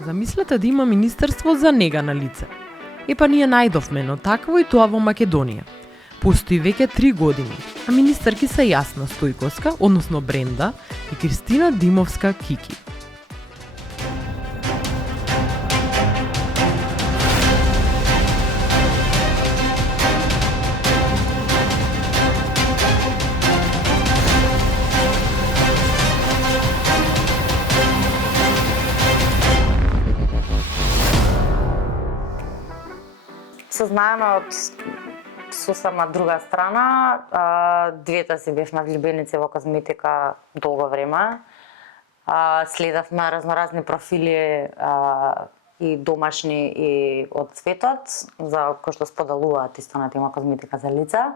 Замислете да има Министерство за нега на лице. Епа ние најдовме, но такво и тоа во Македонија. Постои веќе 3 години, а министерки се Јасна Стојковска, односно Бренда, и Кристина Димовска Кики. Се знаеме од сосема друга страна. Двете си бевме влюбеници во козметика долго време. Следевме разноразни профили и домашни и од светот, за кои што споделуваат исто на тема козметика за лица.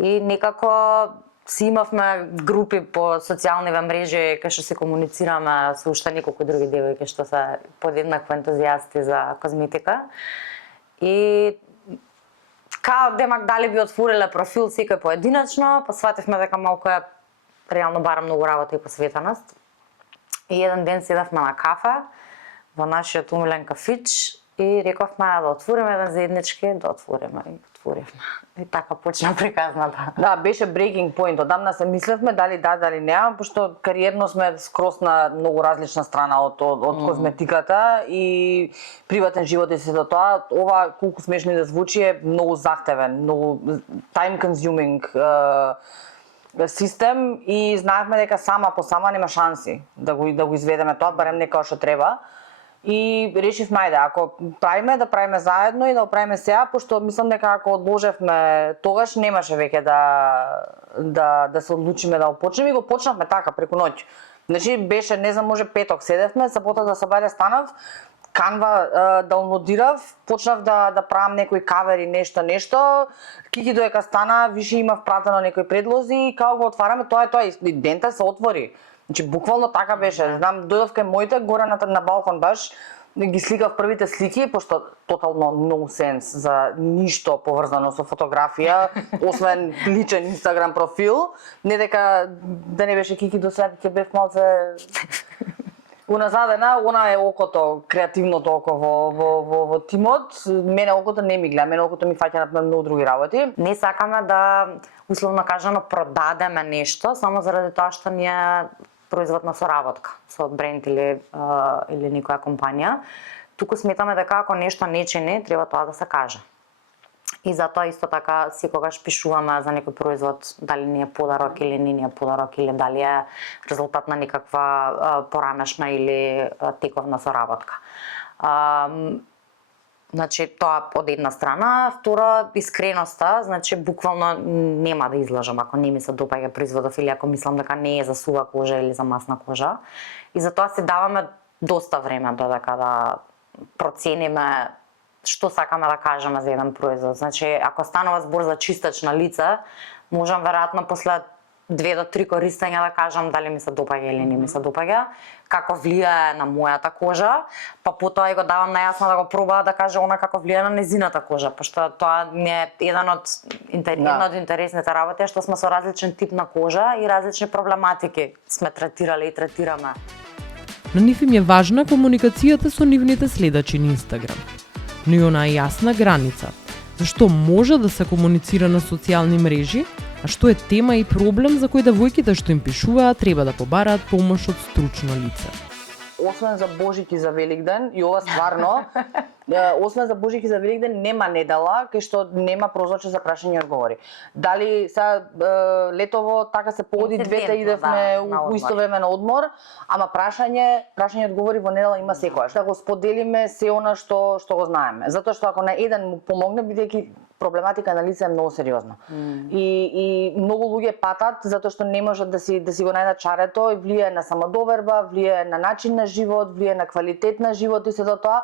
И некако си имавме групи по социјалниве мрежи кај што се комуницираме со уште неколку други девојки што се подеднакво ентузијасти за козметика. И као демак дали би отвориле профил секој поединачно, па свативме дека малку е реално бара многу работа и посветеност. И еден ден седавме на кафе во нашиот умилен кафич и рековме да отвориме еден заеднички, да отвориме и отворивме. И така почна приказната. Да, беше breaking point. Одамна се мислевме дали да, дали не, пошто кариерно сме скрос на многу различна страна од козметиката и приватен живот и се до тоа. Ова, колку смешно да звучи, е многу захтевен, многу time consuming систем и знаевме дека сама по сама нема шанси да го изведеме тоа, барем не како што треба. И решивме ајде, ако правиме да правиме заедно и да го правиме сега, пошто мислам дека ако одложевме тогаш немаше веќе да се одлучиме да го почнеме и го почнавме така преку ноќ. Значи беше, не знам, може петок седевме, сабота да сабајде станав, Canva даунлодирав, почнав да правам некои кавери, нешто. Кики доека стана, више имав пратено некои предлози и као го отвараме, тоа е тоа и дента се отвори. Значи буквално така беше. Знам, дојдов кај моите горе на балкон баш, ги сликав првите слики, пошто тотално no sense за ништо поврзано со фотографија, освен личен Инстаграм профил. Не дека да не беше Кики до сега, ќе бев малце уназадена, она е окото, креативното око во тимот. Мене окото не ми гледа, мене окото ми фаќа на многу други работи. Не сакаме да, условно кажано, продадеме нешто, само заради тоа што ни е производна соработка со бренд или некоја компанија. Туку сметаме дека ако нешто не чини, треба тоа да се каже. И затоа исто така секогаш пишуваме за некој производ, дали ни е подарок или не е подарок, или дали е резултат на некаква поранешна или тековна соработка. Значи тоа од една страна, втора искреноста, значи буквално нема да излажам ако не ми се допаѓа производов или ако мислам дека не е за сува кожа или за масна кожа. И затоа се даваме доста време додека да процениме што сакаме да кажеме за еден производ. Значи ако станува збор за чистач на лице, можам веројатно после 2 до 3 користења да кажам дали ми се допаѓа или не ми се допаѓа, како влијае на мојата кожа, па потоа и го давам најасно да го проба да каже она како влијае на незината кожа, пошто тоа не е една од интересните работи што сме со различен тип на кожа и различни проблематики сме третирале и третираме. На нив им е важна комуникацијата со нивните следачи на Инстаграм. Но и онаа јасна граница, зашто може да се комуницира на социјални мрежи, а што е тема и проблем за кој девојките што им пишуваат треба да побараат помош од стручно лице. Освен за Божик и за Великден, и ова стварно, освен за Божик и за Великден нема недела кај што нема прозорче за прашање и одговори. Дали сега летово така се погоди, двете идевме у исто време на одмор, ама прашање и одговори во недела има секојаш. Да го споделиме се она што го знаеме. Затоа што ако на еден му помогне, бидејќи проблематика на лице е многу сериозна. И многу луѓе патат затоа што не можат да си го најдат чарето и влијае на самодоверба, влијае на начин на живот, влијае на квалитет на живот и се до тоа.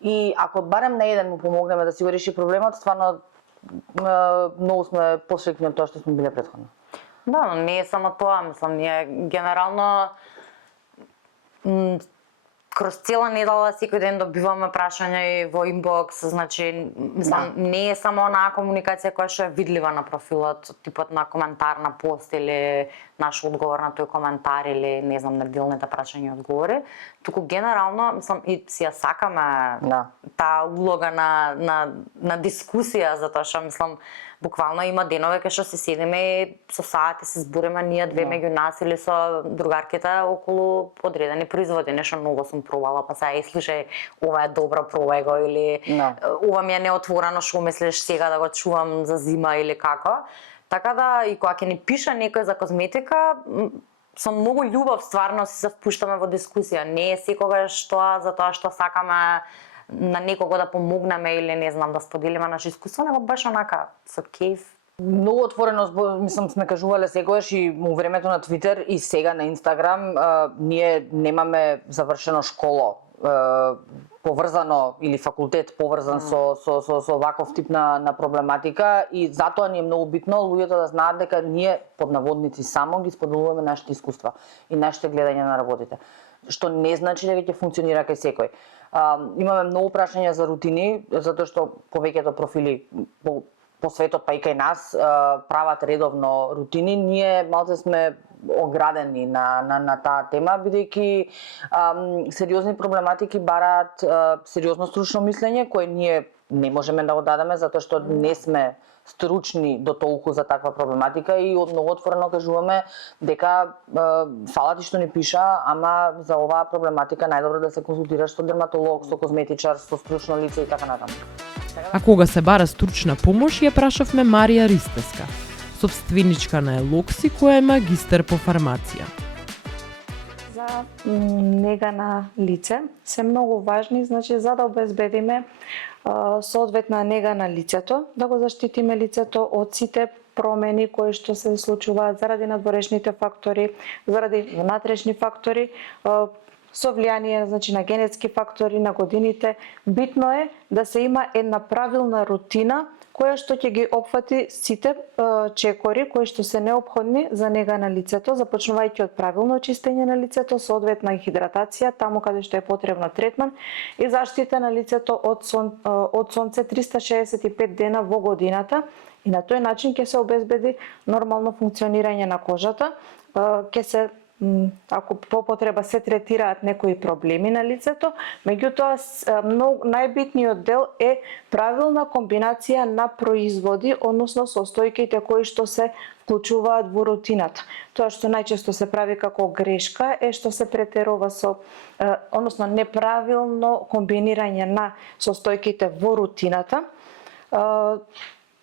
И ако барем на еден му помогнеме да си го реши проблемот, стварно многу сме посреќни од тоа што сме биле претходно. Да, но не е само тоа, мислам, ние генерално кроз цела недела секој ден добиваме прашања и во инбокс, значи мислам не е само онаа комуникација која што е видлива на профилот, типот на коментар на пост или наш одговор на тој коментар или не знам неделните прашања и одговори, туку генерално мислам и си ја сакаме таа улога на дискусија, затоа што мислам буквално има денови кај што се седиме и со сати се збориме ние две меѓу нас или со другарките околу одредени производи, нешто многу сум пробала, па сега слушај, ова е добро, пробај го или ова ми е неотворено, што мислиш сега да го чувам за зима или како. Така да и кога ќе ни пише некој за козметика, со многу љубов стварно се впуштаме во дискусија. Не е секогаш тоа за тоа што сакаме на некого да помогнеме или не знам да споделиме наше искуство, него баш онака со кејф. Многу отворено, мислам сме кажувале секогаш и во времето на Твитер и сега на Инстаграм, ние немаме завршено школо поврзано или факултет поврзан со ваков тип на проблематика и затоа ни е многу битно луѓето да знаат дека ние под наводници само ги споделуваме нашите искуства и нашите гледања на работите. Што не значи дека ќе функционира кај секој. Имаме многу прашања за рутини, затоа што повеќето профили по светот, па и кај нас, прават редовно рутини. Ние малце сме оградени на таа тема, бидејќи сериозни проблематики бараат сериозно стручно мислење, кое ние не можеме да го дадеме, затоа што не сме стручни до толку за таква проблематика и многу отворено кажуваме дека фала ти што ни пиша, ама за оваа проблематика најдобро да се консултираш со дерматолог, со козметичар, со стручно лице и така натаму. А кога се бара стручна помош, ја прашавме Марија Ристеска, собственичка на Елокси, која е магистер по фармација. За нега на лице се многу важни, значи за да обезбедиме соодветна нега на лицето, да го заштитиме лицето од сите промени кои што се случуваат заради надворешните фактори, заради внатрешни фактори, со влијание значи на генетски фактори, на годините. Битно е да се има една правилна рутина која што ќе ги опфати сите чекори кои што се неопходни за нега на лицето, започнувајќи од правилно чистење на лицето, соодветна хидратација, таму каде што е потребно третман и заштита на лицето од сонце 365 дена во годината. И на тој начин ќе се обезбеди нормално функционирање на кожата, ќе се ако по потреба се третираат некои проблеми на лицето, меѓутоа најбитниот дел е правилна комбинација на производи, односно состојките кои што се вклучуваат во рутината. Тоа што најчесто се прави како грешка е што се претерува со односно неправилно комбинирање на состојките во рутината.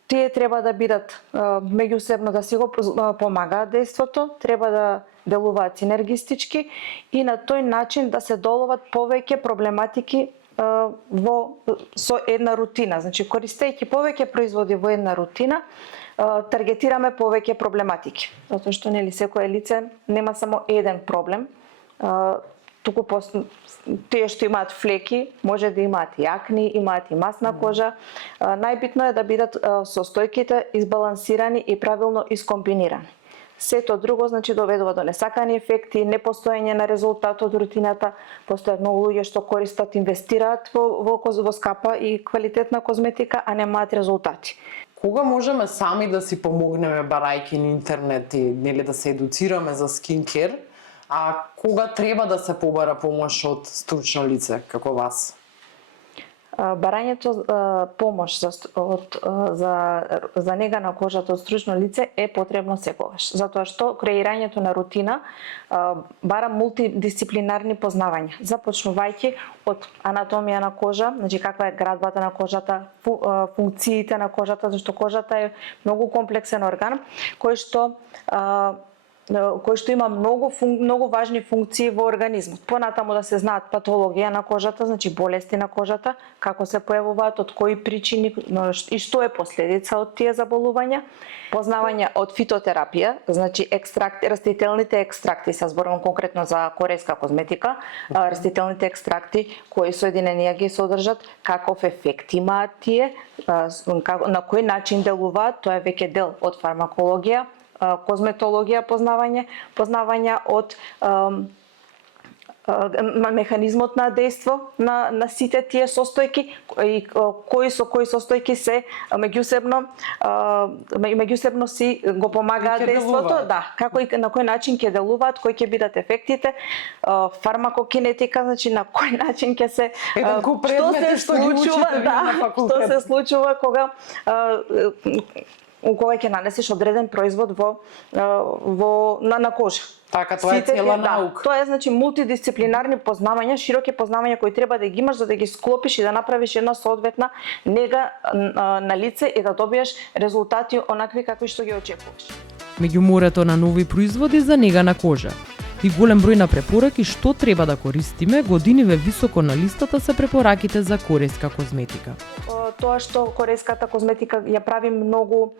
Тие треба да бидат меѓусебно да си го помагаат дејството, треба да делуваат синергистички и на тој начин да се доловат повеќе проблематики со една рутина. Значи, користејќи повеќе производи во една рутина, таргетираме повеќе проблематики. Затоа што нели секое лице нема само еден проблем, туку тие што имаат флеки, може да имаат јакни, имаат и масна кожа. Најбитно е да бидат состојките избалансирани и правилно искомбинирани. Сето друго значи доведува до несакани ефекти, непостоење на резултат од рутината. Постојат многу луѓе што користат, инвестираат во скапа и квалитетна козметика, а немаат резултати. Кога можеме сами да си помогнеме барајќи на интернет и нели да се едуцираме за скинкер, а кога треба да се побара помош од стручно лице како вас? Барањето помош за нега на кожата од стручно лице е потребно секогаш, затоа што креирањето на рутина бара мултидисциплинарни познавања, започнувајќи од анатомија на кожа, значи каква е градбата на кожата, функциите на кожата, зашто кожата е многу комплексен орган кој што има многу важни функции во организмот. Понатаму да се знаат патологија на кожата, значи болести на кожата, како се појавуваат, од кои причини и што е последица од тие заболувања. Познавање од фитотерапија, значи растителните екстракти, се зборувам конкретно за корејска козметика, растителните екстракти, кои соединенија ги содржат, каков ефект имаат тие, на кој начин делуваат, тоа е веќе дел од фармакологија, козметологија, познавање од механизмот на дејство на сите тие состојки и кои состојки се меѓусебно си го помагаат дејството, да, како и на кој начин ќе делуваат, кои ќе бидат ефектите, фармакокинетика, значи на кој начин ќе се што се случува, што се случува кога ќе нанесеш одреден производ на кожа. Така, тоа е цела наука. Тоа е значи мултидисциплинарни познавања, широки познавања кои треба да ги имаш за да ги склопиш и да направиш една соодветна нега на лице и да добиеш резултати онакви какви што ги очекуваш. Меѓу морето на нови производи за нега на кожа и голем број на препораки што треба да користиме, годиниве високо на листата се препораките за корејска козметика. Тоа што корејската козметика ја прави многу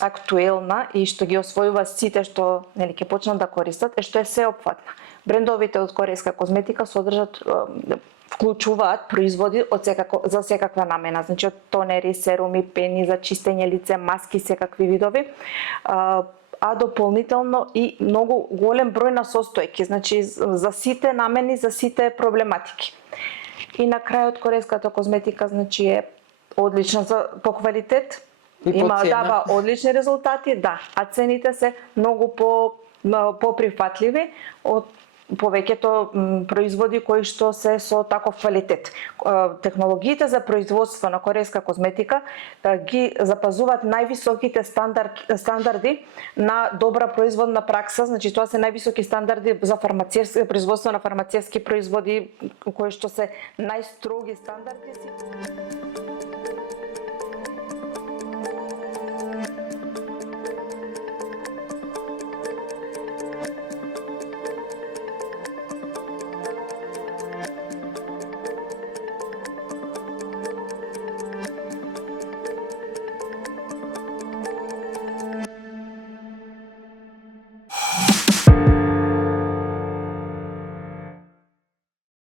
актуелна и што ги освојува сите што нели ќе почнат да користат е што е сеопфатна. Брендовите од корејска козметика содржат вклучуваат производи за секаква намена, значи од тонери, серуми, пени за чистење лице, маски, секакви видови, а дополнително и многу голем број на состојки, значи за сите намени, за сите проблематики. И на крајот корејската козметика значи е одлична по квалитет, дава одлични резултати, да, а цените се многу поприфатливи од повеќето производи кои што се со таков квалитет. Технологиите за производство на корејска козметика ги запазуваат највисоките стандарди на добра производна пракса, значи тоа се највисоки стандарди за производство на фармацевски производи кои што се најстроги стандарди.